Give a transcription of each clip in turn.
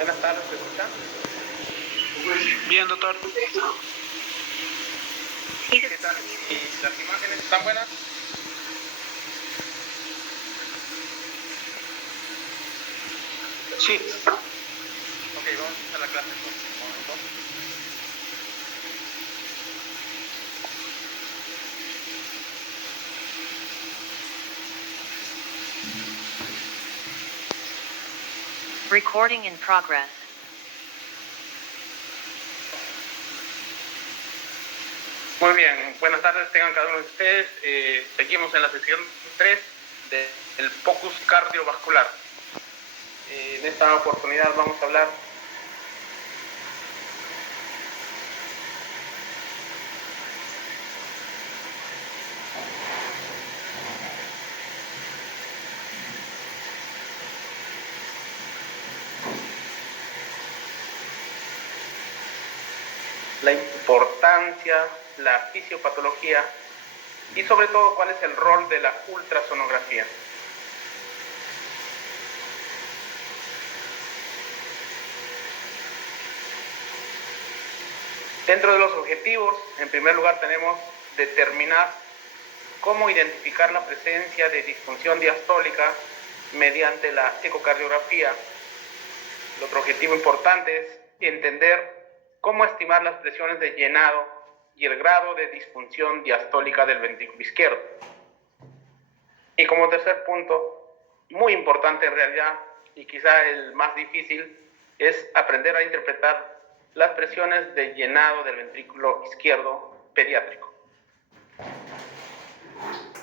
Buenas tardes, ¿me escuchan? Bien, doctor. ¿Qué tal? ¿Y las imágenes están buenas? Sí. Ok, vamos a la clase entonces. Recording in progress. Muy bien, buenas tardes tengan cada uno de ustedes. Seguimos en la sesión 3 del focus cardiovascular. En esta oportunidad vamos a hablar la importancia, la fisiopatología y sobre todo cuál es el rol de la ultrasonografía. Dentro de los objetivos, en primer lugar tenemos determinar cómo identificar la presencia de disfunción diastólica mediante la ecocardiografía. El otro objetivo importante es entender cómo estimar las presiones de llenado y el grado de disfunción diastólica del ventrículo izquierdo. Y como tercer punto, muy importante en realidad, y quizá el más difícil, es aprender a interpretar las presiones de llenado del ventrículo izquierdo pediátrico.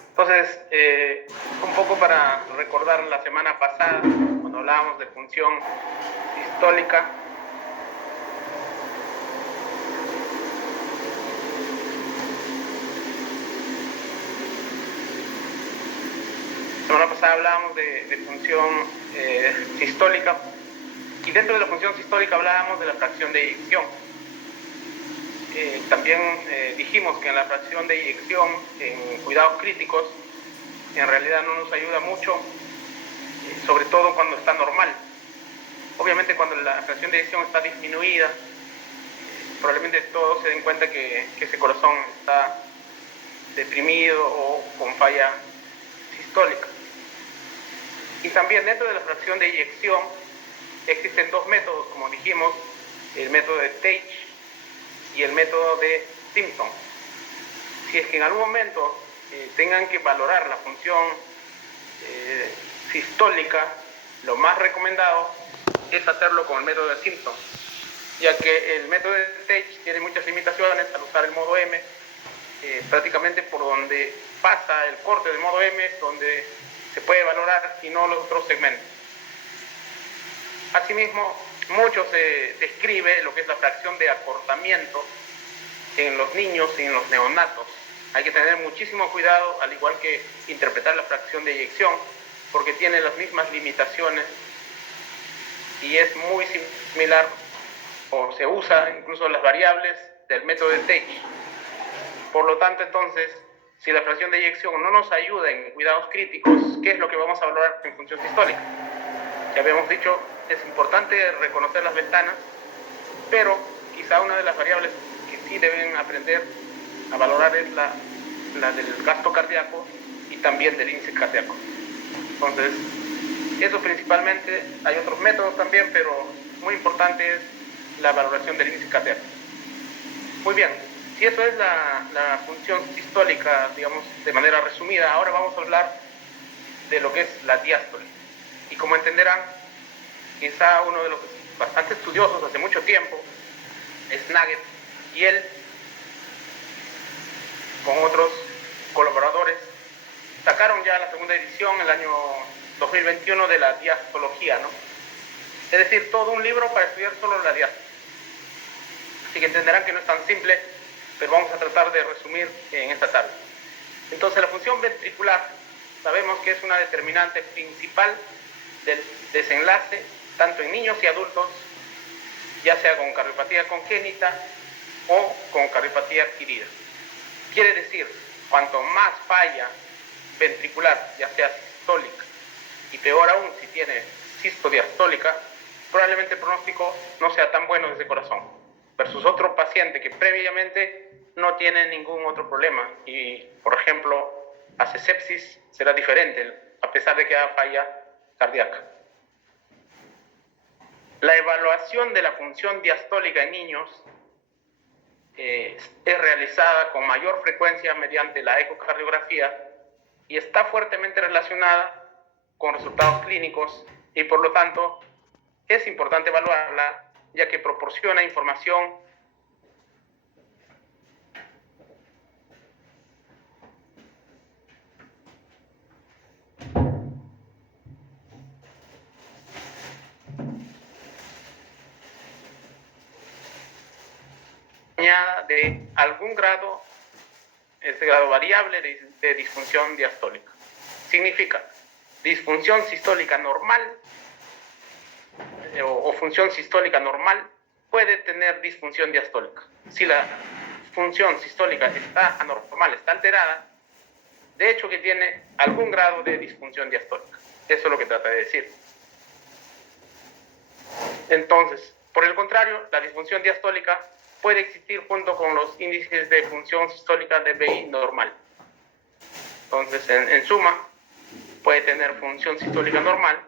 Entonces, un poco para recordar la semana pasada, cuando hablábamos de función sistólica, hablábamos de función sistólica, y dentro de la función sistólica hablábamos de la fracción de eyección. También dijimos que en la fracción de eyección, en cuidados críticos, en realidad no nos ayuda mucho, sobre todo cuando está normal. Obviamente cuando la fracción de eyección está disminuida, probablemente todos se den cuenta que ese corazón está deprimido o con falla sistólica. Y también dentro de la fracción de eyección existen dos métodos, como dijimos, el método de Tate y el método de Simpson. Si es que en algún momento tengan que valorar la función sistólica, lo más recomendado es hacerlo con el método de Simpson, ya que el método de Tate tiene muchas limitaciones al usar el modo M. Prácticamente por donde pasa el corte del modo M es donde se puede valorar y no los otros segmentos. Asimismo, mucho se describe lo que es la fracción de acortamiento en los niños y en los neonatos. Hay que tener muchísimo cuidado, al igual que interpretar la fracción de eyección, porque tiene las mismas limitaciones y es muy similar, o se usa incluso las variables del método de Tate. Por lo tanto, entonces, si la fracción de eyección no nos ayuda en cuidados críticos, ¿qué es lo que vamos a valorar en función sistólica? Ya habíamos dicho, es importante reconocer las ventanas, pero quizá una de las variables que sí deben aprender a valorar es la del gasto cardíaco y también del índice cardíaco. Entonces, eso principalmente, hay otros métodos también, pero muy importante es la valoración del índice cardíaco. Muy bien, si eso es la función sistólica, digamos, de manera resumida, ahora vamos a hablar de lo que es la diástole. Y como entenderán, quizá uno de los bastante estudiosos hace mucho tiempo es Nugget, y él, con otros colaboradores, sacaron ya la segunda edición en el año 2021 de la diastología, ¿no? Es decir, todo un libro para estudiar solo la diástole. Así que entenderán que no es tan simple, pero vamos a tratar de resumir en esta tarde. Entonces, la función ventricular sabemos que es una determinante principal del desenlace, tanto en niños y adultos, ya sea con cardiopatía congénita o con cardiopatía adquirida. Quiere decir, cuanto más falla ventricular, ya sea sistólica, y peor aún si tiene sistodiastólica, probablemente el pronóstico no sea tan bueno desde corazón, versus otro paciente que previamente no tiene ningún otro problema y, por ejemplo, hace sepsis, será diferente, a pesar de que haya falla cardíaca. La evaluación de la función diastólica en niños es realizada con mayor frecuencia mediante la ecocardiografía y está fuertemente relacionada con resultados clínicos y, por lo tanto, es importante evaluarla, ya que proporciona información de algún grado, este grado variable de disfunción diastólica. Significa disfunción sistólica normal o función sistólica normal puede tener disfunción diastólica. Si la función sistólica está anormal, está alterada, de hecho que tiene algún grado de disfunción diastólica. Eso es lo que trata de decir. Entonces, por el contrario, la disfunción diastólica puede existir junto con los índices de función sistólica de BI normal. Entonces, en suma, puede tener función sistólica normal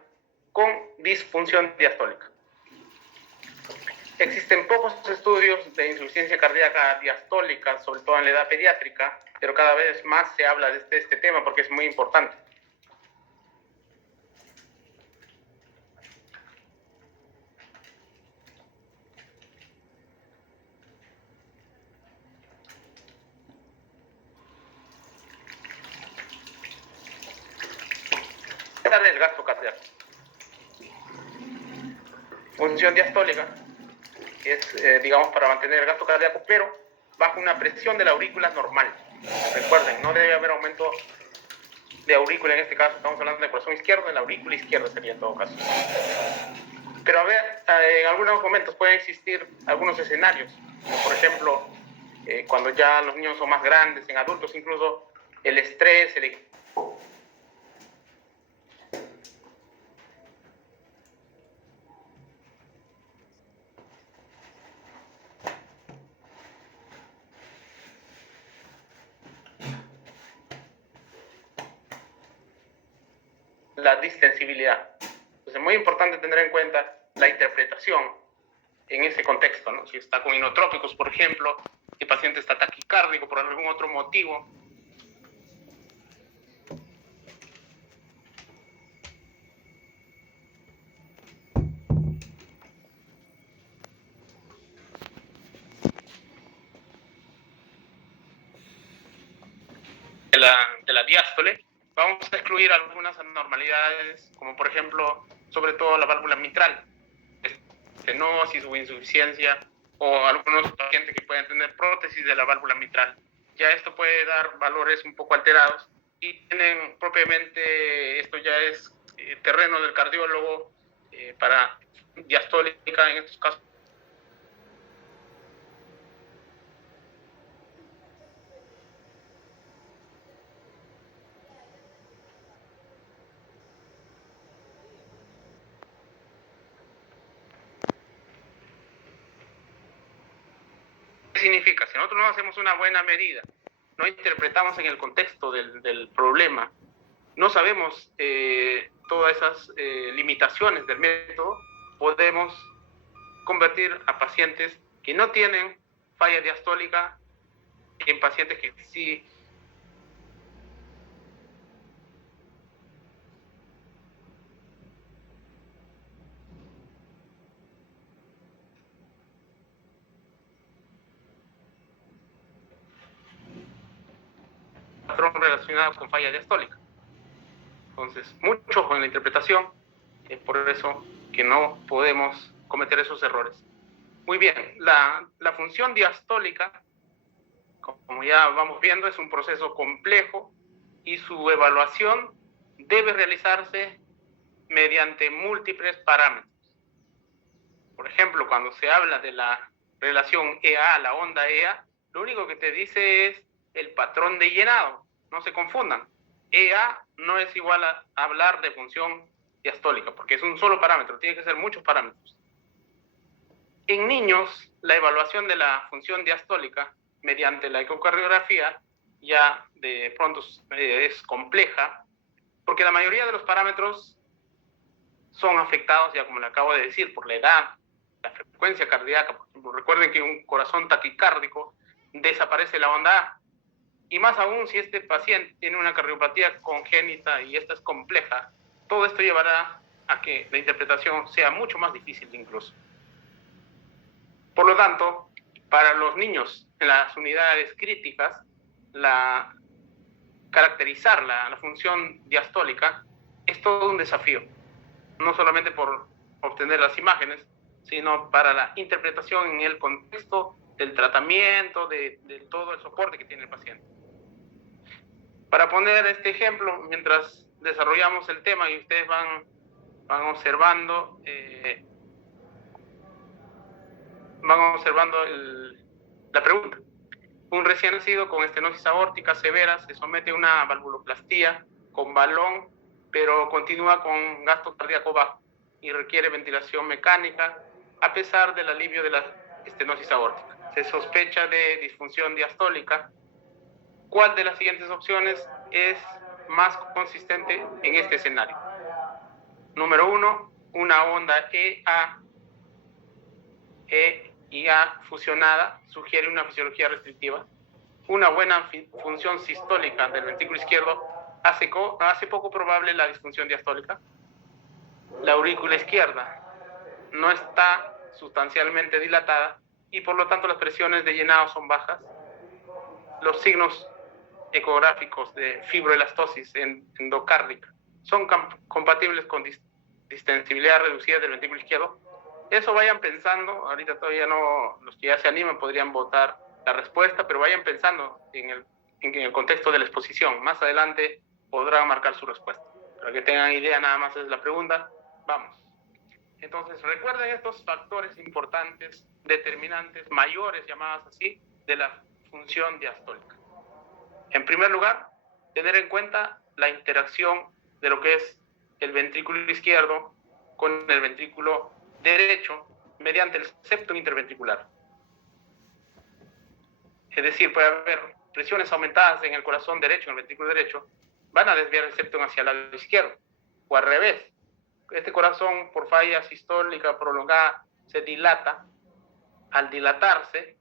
con disfunción diastólica. Existen pocos estudios de insuficiencia cardíaca diastólica, sobre todo en la edad pediátrica, pero cada vez más se habla de este tema porque es muy importante. El gasto cardíaco. Función diastólica es, digamos, para mantener el gasto cardíaco, pero bajo una presión de la aurícula normal. Recuerden, no debe haber aumento de aurícula en este caso, estamos hablando de corazón izquierdo, de la aurícula izquierda sería en todo caso. Pero a ver, en algunos momentos pueden existir algunos escenarios, como por ejemplo, cuando ya los niños son más grandes, en adultos incluso, el estrés, la distensibilidad. Entonces es muy importante tener en cuenta la interpretación en ese contexto, ¿no? Si está con inotrópicos, por ejemplo, si el paciente está taquicárdico por algún otro motivo. De la diástole, vamos a excluir algunas anormalidades, como por ejemplo, sobre todo la válvula mitral, estenosis o insuficiencia, o algunos pacientes que pueden tener prótesis de la válvula mitral. Ya esto puede dar valores un poco alterados y tienen propiamente, esto ya es terreno del cardiólogo para diastólica en estos casos. ¿Qué significa? Si nosotros no hacemos una buena medida, no interpretamos en el contexto del problema, no sabemos todas esas limitaciones del método, podemos convertir a pacientes que no tienen falla diastólica en pacientes que sí. Patrón relacionado con falla diastólica. Entonces, mucho con la interpretación, es por eso que no podemos cometer esos errores. Muy bien, la función diastólica, como ya vamos viendo, es un proceso complejo y su evaluación debe realizarse mediante múltiples parámetros. Por ejemplo, cuando se habla de la relación EA, la onda EA, lo único que te dice es el patrón de llenado. No se confundan. EA no es igual a hablar de función diastólica, porque es un solo parámetro, tiene que ser muchos parámetros. En niños, la evaluación de la función diastólica mediante la ecocardiografía ya de pronto es compleja, porque la mayoría de los parámetros son afectados, ya como le acabo de decir, por la edad, la frecuencia cardíaca. Por ejemplo, recuerden que un corazón taquicárdico desaparece la onda A, y más aún si este paciente tiene una cardiopatía congénita y esta es compleja, todo esto llevará a que la interpretación sea mucho más difícil incluso. Por lo tanto, para los niños en las unidades críticas, caracterizar la función diastólica es todo un desafío, no solamente por obtener las imágenes, sino para la interpretación en el contexto del tratamiento, de todo el soporte que tiene el paciente. Para poner este ejemplo, mientras desarrollamos el tema y ustedes van observando, la pregunta. Un recién nacido con estenosis aórtica severa se somete a una valvuloplastía con balón, pero continúa con gasto cardíaco bajo y requiere ventilación mecánica a pesar del alivio de la estenosis aórtica. Se sospecha de disfunción diastólica. ¿Cuál de las siguientes opciones es más consistente en este escenario? Número 1, una onda E y A fusionada sugiere una fisiología restrictiva. Una buena función sistólica del ventrículo izquierdo hace poco probable la disfunción diastólica. La aurícula izquierda no está sustancialmente dilatada y por lo tanto las presiones de llenado son bajas. Los signos ecográficos de fibroelastosis endocárdica son compatibles con distensibilidad reducida del ventrículo izquierdo. Eso vayan pensando, ahorita todavía no, los que ya se animan podrían votar la respuesta, pero vayan pensando en el contexto de la exposición. Más adelante podrán marcar su respuesta. Para que tengan idea, nada más es la pregunta. Vamos. Entonces, recuerden estos factores importantes, determinantes, mayores, llamadas así, de la función diastólica. En primer lugar, tener en cuenta la interacción de lo que es el ventrículo izquierdo con el ventrículo derecho mediante el septum interventricular. Es decir, puede haber presiones aumentadas en el corazón derecho, en el ventrículo derecho, van a desviar el septum hacia el lado izquierdo, o al revés. Este corazón, por falla sistólica prolongada, se dilata. Al dilatarse,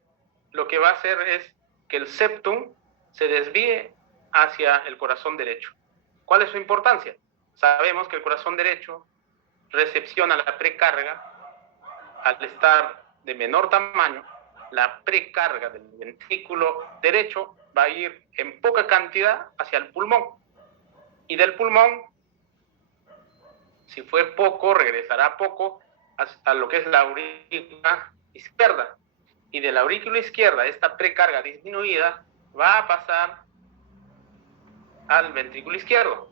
lo que va a hacer es que el septum se desvíe hacia el corazón derecho. ¿Cuál es su importancia? Sabemos que el corazón derecho recepciona la precarga. Al estar de menor tamaño, la precarga del ventrículo derecho va a ir en poca cantidad hacia el pulmón. Y del pulmón, si fue poco, regresará poco a lo que es la aurícula izquierda. Y de la aurícula izquierda, esta precarga disminuida va a pasar al ventrículo izquierdo.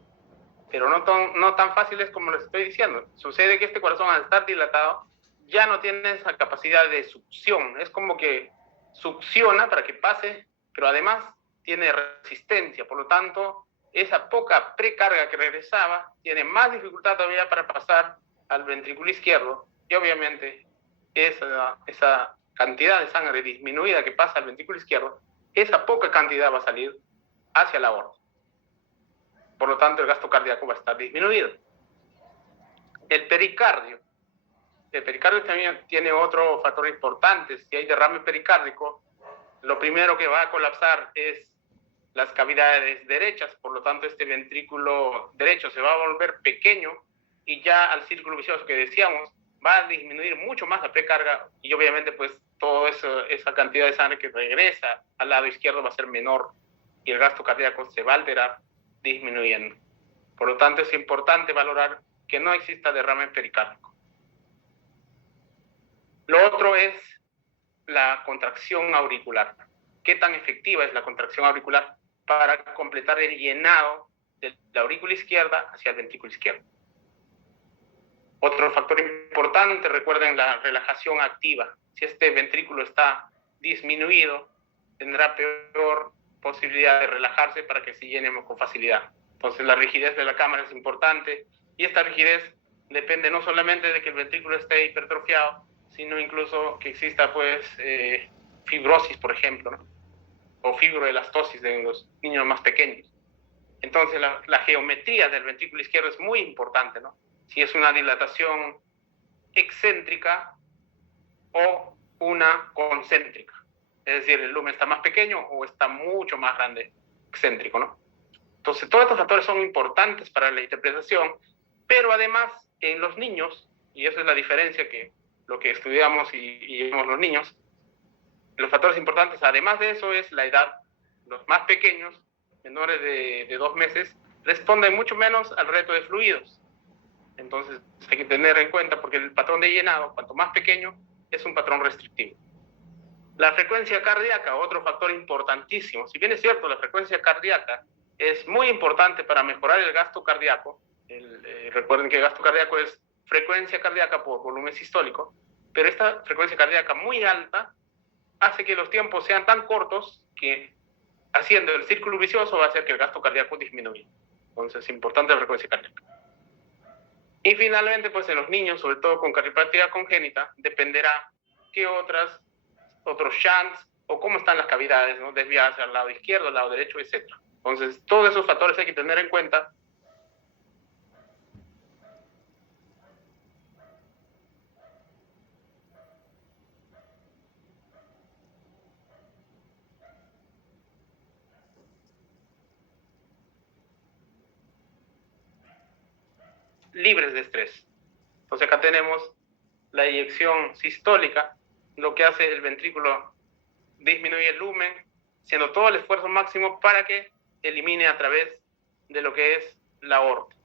Pero no tan fácil es como les estoy diciendo. Sucede que este corazón, al estar dilatado, ya no tiene esa capacidad de succión. Es como que succiona para que pase, pero además tiene resistencia. Por lo tanto, esa poca precarga que regresaba tiene más dificultad todavía para pasar al ventrículo izquierdo. Y obviamente esa cantidad de sangre disminuida que pasa al ventrículo izquierdo, esa poca cantidad va a salir hacia la aorta. Por lo tanto, el gasto cardíaco va a estar disminuido. El pericardio también tiene otro factor importante. Si hay derrame pericárdico, lo primero que va a colapsar es las cavidades derechas. Por lo tanto, este ventrículo derecho se va a volver pequeño y ya al círculo vicioso que decíamos, va a disminuir mucho más la precarga y obviamente pues toda esa cantidad de sangre que regresa al lado izquierdo va a ser menor y el gasto cardíaco se va a alterar disminuyendo. Por lo tanto, es importante valorar que no exista derrame pericárdico. Lo otro es la contracción auricular. ¿Qué tan efectiva es la contracción auricular para completar el llenado de la aurícula izquierda hacia el ventrículo izquierdo? Otro factor importante, recuerden la relajación activa. Si este ventrículo está disminuido, tendrá peor posibilidad de relajarse para que se llene con facilidad. Entonces la rigidez de la cámara es importante y esta rigidez depende no solamente de que el ventrículo esté hipertrofiado, sino incluso que exista pues fibrosis, por ejemplo, ¿no? O fibroelastosis en los niños más pequeños. Entonces la geometría del ventrículo izquierdo es muy importante, ¿no? Si es una dilatación excéntrica o una concéntrica. Es decir, el lumen está más pequeño o está mucho más grande, excéntrico, ¿no? Entonces, todos estos factores son importantes para la interpretación, pero además en los niños, y esa es la diferencia que lo que estudiamos y vemos los niños, los factores importantes, además de eso, es la edad. Los más pequeños, menores de 2 meses, responden mucho menos al reto de fluidos. Entonces, hay que tener en cuenta, porque el patrón de llenado, cuanto más pequeño, es un patrón restrictivo. La frecuencia cardíaca, otro factor importantísimo. Si bien es cierto, la frecuencia cardíaca es muy importante para mejorar el gasto cardíaco. Recuerden que el gasto cardíaco es frecuencia cardíaca por volumen sistólico, pero esta frecuencia cardíaca muy alta hace que los tiempos sean tan cortos que haciendo el círculo vicioso va a hacer que el gasto cardíaco disminuya. Entonces es importante la frecuencia cardíaca. Y finalmente, pues en los niños, sobre todo con cardiopatía congénita, dependerá qué otros shunts o cómo están las cavidades, ¿no? Desviadas al lado izquierdo, al lado derecho, etc. Entonces, todos esos factores hay que tener en cuenta. Libres de estrés. Entonces, acá tenemos la eyección sistólica, lo que hace el ventrículo disminuye el lumen, haciendo todo el esfuerzo máximo para que elimine a través de lo que es la aorta.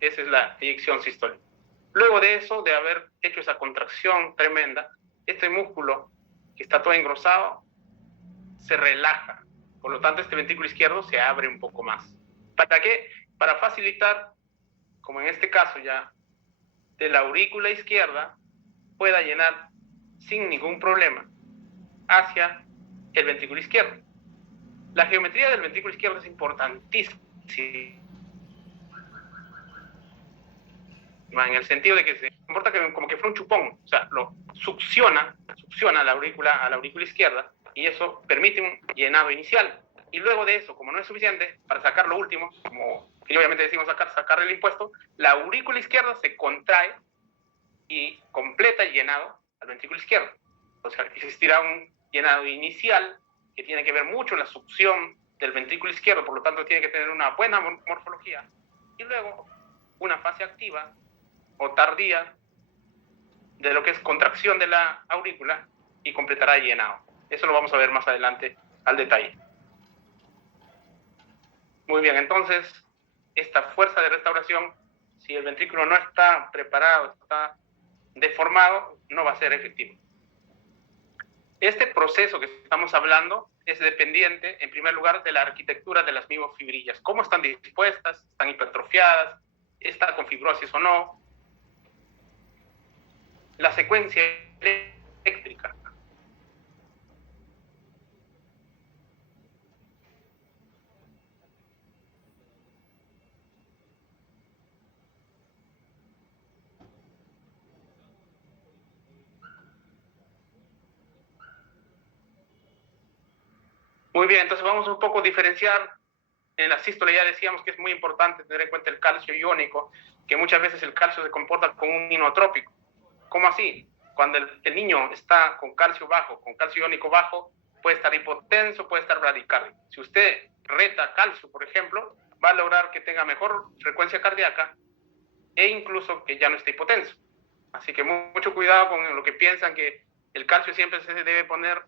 Esa es la eyección sistólica. Luego de eso, de haber hecho esa contracción tremenda, este músculo que está todo engrosado se relaja. Por lo tanto, este ventrículo izquierdo se abre un poco más. ¿Para qué? Para facilitar, como en este caso ya, de la aurícula izquierda pueda llenar sin ningún problema hacia el ventrículo izquierdo. La geometría del ventrículo izquierdo es importantísima en el sentido de que se comporta como que fuera un chupón, o sea, lo succiona a la aurícula izquierda, y eso permite un llenado inicial. Y luego de eso, como no es suficiente, para sacar lo último, como obviamente decimos sacar el impuesto, la aurícula izquierda se contrae y completa el llenado al ventrículo izquierdo. O sea, existirá un llenado inicial que tiene que ver mucho la succión del ventrículo izquierdo, por lo tanto tiene que tener una buena morfología, y luego una fase activa o tardía de lo que es contracción de la aurícula y completará el llenado. Eso lo vamos a ver más adelante al detalle. Muy bien, entonces esta fuerza de restauración, si el ventrículo no está preparado, está deformado, no va a ser efectivo. Este proceso que estamos hablando es dependiente, en primer lugar, de la arquitectura de las miofibrillas. ¿Cómo están dispuestas? ¿Están hipertrofiadas? ¿Está con fibrosis o no? La secuencia eléctrica. Muy bien, entonces vamos un poco a diferenciar. En la sístole ya decíamos que es muy importante tener en cuenta el calcio iónico, que muchas veces el calcio se comporta como un inotrópico. ¿Cómo así? Cuando el niño está con calcio bajo, con calcio iónico bajo, puede estar hipotenso, puede estar bradicárdico. Si usted reta calcio, por ejemplo, va a lograr que tenga mejor frecuencia cardíaca e incluso que ya no esté hipotenso. Así que mucho cuidado con lo que piensan, que el calcio siempre se debe poner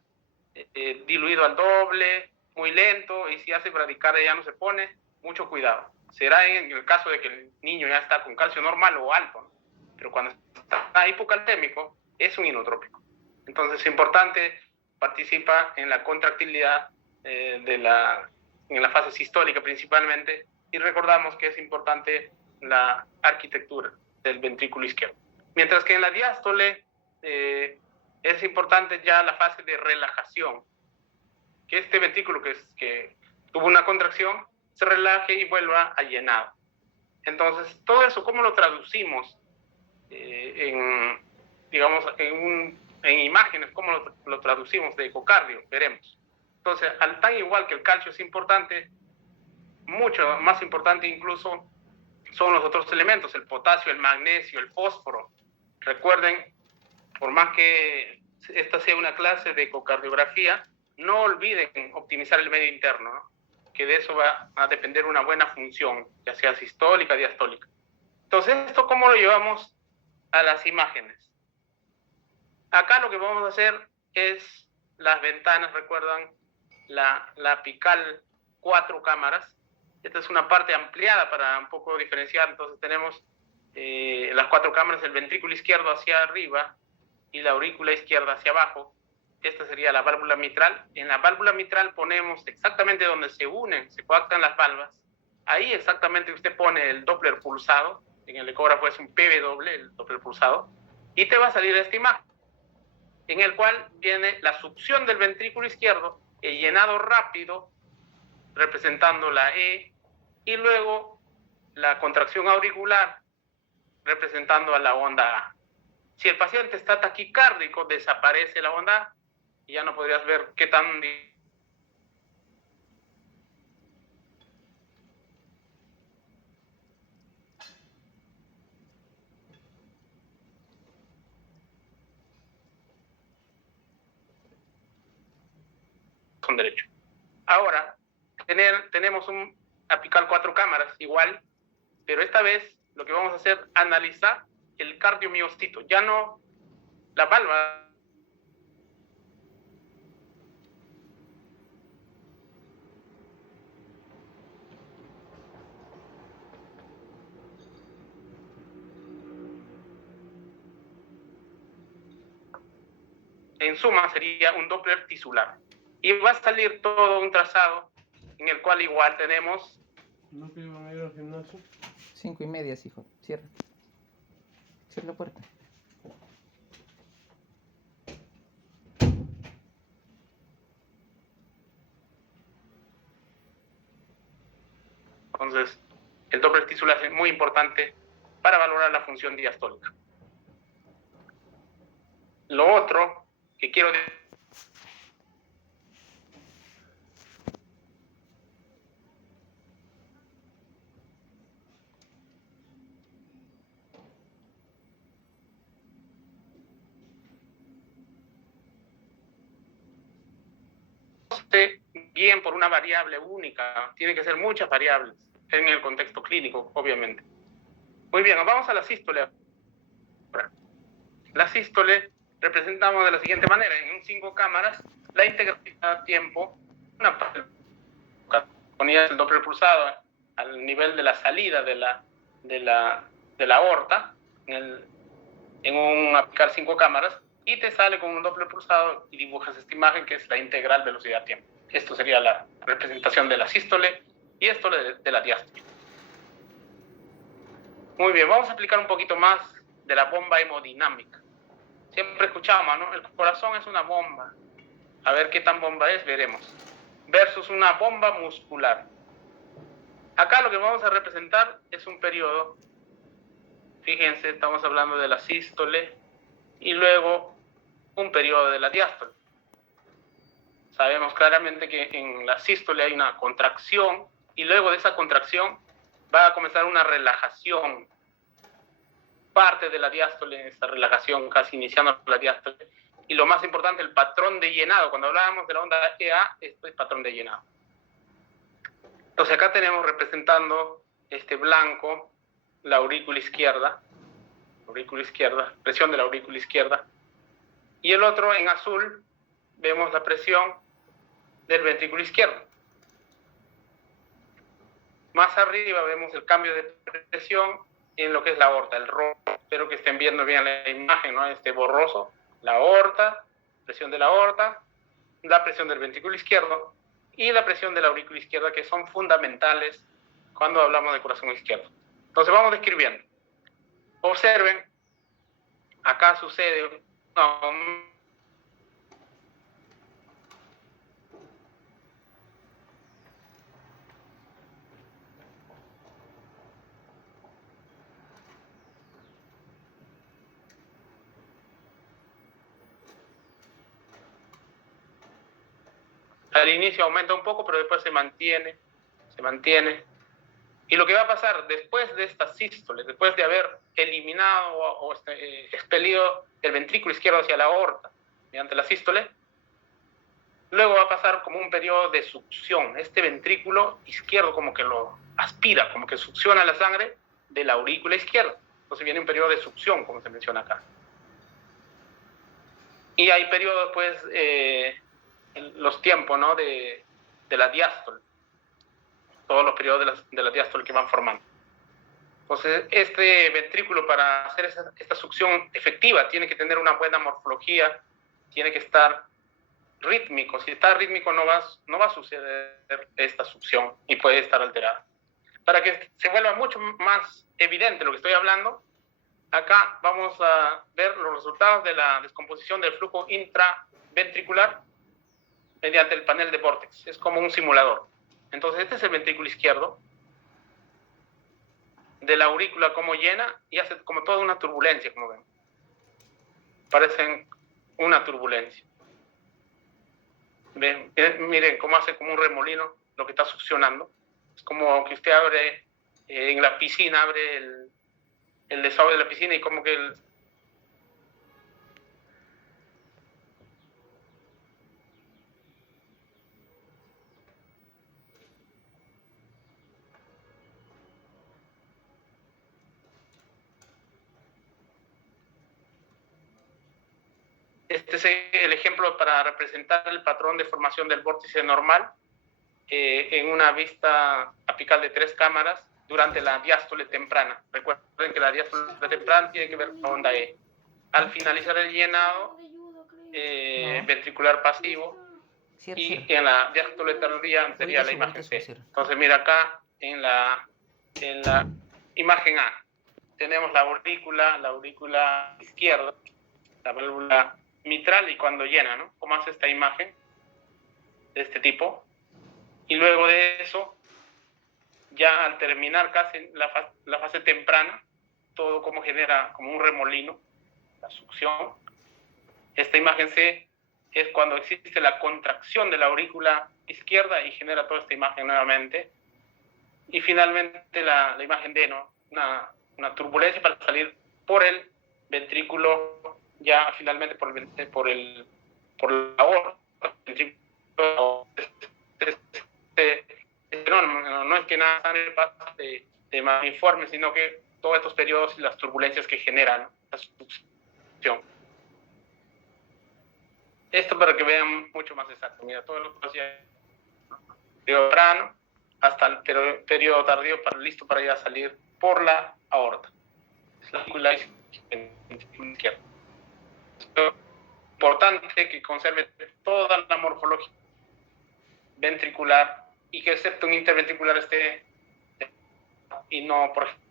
diluido al doble, muy lento, y si hace bradicardia ya no se pone. Mucho cuidado. Será en el caso de que el niño ya está con calcio normal o alto, ¿no? Pero cuando está hipocalcémico es un inotrópico. Entonces es importante, participa en la contractilidad en la fase sistólica principalmente, y recordamos que es importante la arquitectura del ventrículo izquierdo. Mientras que en la diástole es importante ya la fase de relajación, que este ventrículo que tuvo una contracción se relaje y vuelva a llenado. Entonces, todo eso, ¿cómo lo traducimos digamos, en imágenes, cómo lo traducimos de ecocardio, veremos. Entonces, al tan igual que el calcio es importante, mucho más importante incluso son los otros elementos, el potasio, el magnesio, el fósforo. Recuerden, por más que esta sea una clase de ecocardiografía, no olviden optimizar el medio interno, ¿no? Que de eso va a depender una buena función, ya sea sistólica, diastólica. Entonces, ¿esto cómo lo llevamos a las imágenes? Acá lo que vamos a hacer es las ventanas, recuerdan, la apical 4 cámaras. Esta es una parte ampliada para un poco diferenciar. Entonces tenemos las 4 cámaras, el ventrículo izquierdo hacia arriba y la aurícula izquierda hacia abajo. Esta sería la válvula mitral. En la válvula mitral ponemos exactamente donde se unen, se coactan las valvas. Ahí exactamente usted pone el Doppler pulsado. En el ecógrafo es un PV doble, el Doppler pulsado. Y te va a salir esta imagen, en el cual viene la succión del ventrículo izquierdo, el llenado rápido, representando la E, y luego la contracción auricular, representando a la onda A. Si el paciente está taquicárdico, desaparece la onda A, y ya no podrías ver qué tan... son derecho. Ahora, tenemos un apical 4 cámaras, igual, pero esta vez lo que vamos a hacer es analizar el cardiomiostito, ya no la válvula. En suma sería un Doppler tisular. Y va a salir todo un trazado en el cual igual tenemos... ¿No que iban a ir al gimnasio? 5:30, hijo. Cierra. Cierra la puerta. Entonces, el Doppler tisular es muy importante para valorar la función diastólica. Lo otro que quiero decir... bien por una variable única, tiene que ser muchas variables en el contexto clínico, obviamente. Muy bien, vamos a la sístole. La sístole representamos de la siguiente manera: en 5 cámaras, la integralidad tiempo, una ponías el Doppler pulsado al nivel de la salida de la aorta en un apical 5 cámaras, y te sale con un Doppler pulsado y dibujas esta imagen que es la integral velocidad-tiempo. Esto sería la representación de la sístole y esto de la diástole. Muy bien, vamos a explicar un poquito más de la bomba hemodinámica. Siempre escuchamos, ¿no? El corazón es una bomba. A ver qué tan bomba es, veremos. Versus una bomba muscular. Acá lo que vamos a representar es un periodo. Fíjense, estamos hablando de la sístole y luego un periodo de la diástole. Sabemos claramente que en la sístole hay una contracción y luego de esa contracción va a comenzar una relajación. Parte de la diástole, esta relajación casi iniciando la diástole. Y lo más importante, el patrón de llenado. Cuando hablábamos de la onda EA, esto es patrón de llenado. Entonces acá tenemos representando este blanco la aurícula izquierda, presión de la aurícula izquierda. Y el otro en azul vemos la presión del ventrículo izquierdo. Más arriba vemos el cambio de presión en lo que es la aorta, el rojo. Espero que estén viendo bien la imagen, ¿no? Este borroso, la aorta, presión de la aorta, la presión del ventrículo izquierdo y la presión de la aurícula izquierda, que son fundamentales cuando hablamos de corazón izquierdo. Entonces vamos describiendo. Observen, acá sucede Al inicio aumenta un poco, pero después se mantiene. Y lo que va a pasar después de esta sístole, después de haber eliminado o expelido el ventrículo izquierdo hacia la aorta mediante la sístole, luego va a pasar como un periodo de succión. Este ventrículo izquierdo como que lo aspira, como que succiona la sangre de la aurícula izquierda. Entonces viene un periodo de succión, como se menciona acá. Y hay periodos, pues, los tiempos, ¿no?, de la diástole. Todos los periodos de la diástole que van formando. Entonces, este ventrículo, para hacer esta succión efectiva, tiene que tener una buena morfología, tiene que estar rítmico. Si está rítmico, no va a suceder esta succión y puede estar alterada. Para que se vuelva mucho más evidente lo que estoy hablando, acá vamos a ver los resultados de la descomposición del flujo intraventricular mediante el panel de Vortex. Es como un simulador. Entonces, este es el ventrículo izquierdo de la aurícula, como llena y hace como toda una turbulencia, como ven. Parecen una turbulencia. ¿Ven? Miren cómo hace como un remolino lo que está succionando. Es como que usted abre en la piscina, abre el desagüe de la piscina y como que este es el ejemplo para representar el patrón de formación del vórtice normal en una vista apical de 3 cámaras durante la diástole temprana. Recuerden que la diástole temprana tiene que ver con onda E. Al finalizar el llenado ventricular pasivo, y en la diástole tardía sería la imagen C. Entonces, mira acá en la imagen A tenemos la aurícula izquierda, la válvula mitral, y cuando llena, ¿no? ¿Cómo hace esta imagen de este tipo? Y luego de eso, ya al terminar casi la fase temprana, todo como genera como un remolino, la succión. Esta imagen C es cuando existe la contracción de la aurícula izquierda y genera toda esta imagen nuevamente. Y finalmente la imagen D, ¿no? Una turbulencia para salir por el ventrículo, ya finalmente por la aorta. No es que nada pase de maniforme, sino que todos estos periodos y las turbulencias que generan la succión. Esto para que vean mucho más exacto. Mira, todo lo que hacía periodo temprano hasta el periodo tardío, listo para ya salir por la aorta. Es la aurícula izquierda. Es importante que conserve toda la morfología ventricular y que el septum interventricular esté y no, por ejemplo,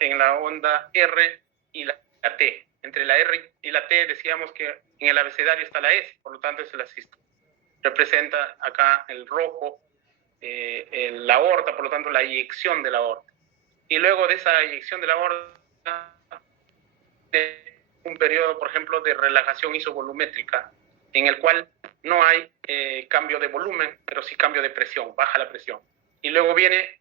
en la onda R y la T. Entre la R y la T decíamos que en el abecedario está la S, por lo tanto es el asístole. Representa acá el rojo la aorta, por lo tanto la eyección de la aorta. Y luego de esa eyección de la aorta, un periodo, por ejemplo, de relajación isovolumétrica, en el cual no hay cambio de volumen, pero sí cambio de presión, baja la presión. Y luego viene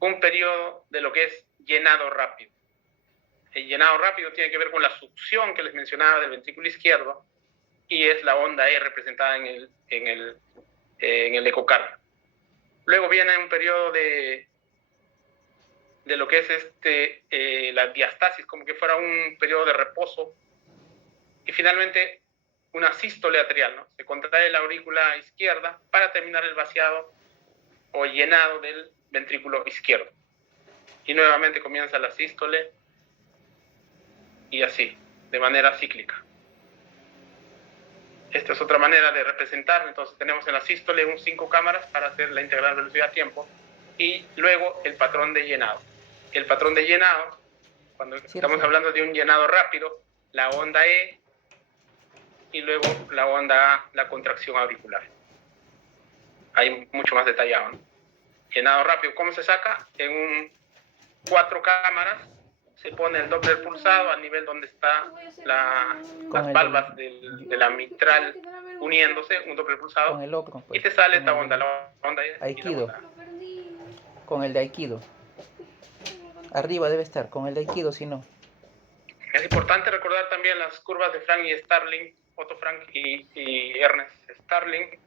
un periodo de lo que es llenado rápido. El llenado rápido tiene que ver con la succión que les mencionaba del ventrículo izquierdo, y es la onda E representada en el ecocardio. Luego viene un periodo de lo que es la diastasis, como que fuera un periodo de reposo, y finalmente una sístole atrial, ¿no? Se contrae la aurícula izquierda para terminar el vaciado o llenado del ventrículo izquierdo. Y nuevamente comienza la sístole y así, de manera cíclica. Esta es otra manera de representar. Entonces tenemos en la sístole 5 cámaras para hacer la integral velocidad-tiempo y luego el patrón de llenado. El patrón de llenado, cuando estamos hablando de un llenado rápido, la onda E y luego la onda A, la contracción auricular. Ahí mucho más detallado, ¿no? Llenado rápido. ¿Cómo se saca? En 4 cámaras se pone el Doppler pulsado al nivel donde está las valvas de la mitral uniéndose, un Doppler pulsado, Con el otro, pues, y te sale con esta el onda, la onda y la Aikido. onda A. Con el de Aikido. Arriba debe estar, con el de Aikido, si no. Es importante recordar también las curvas de Frank y Starling, Otto Frank y Ernest Starling,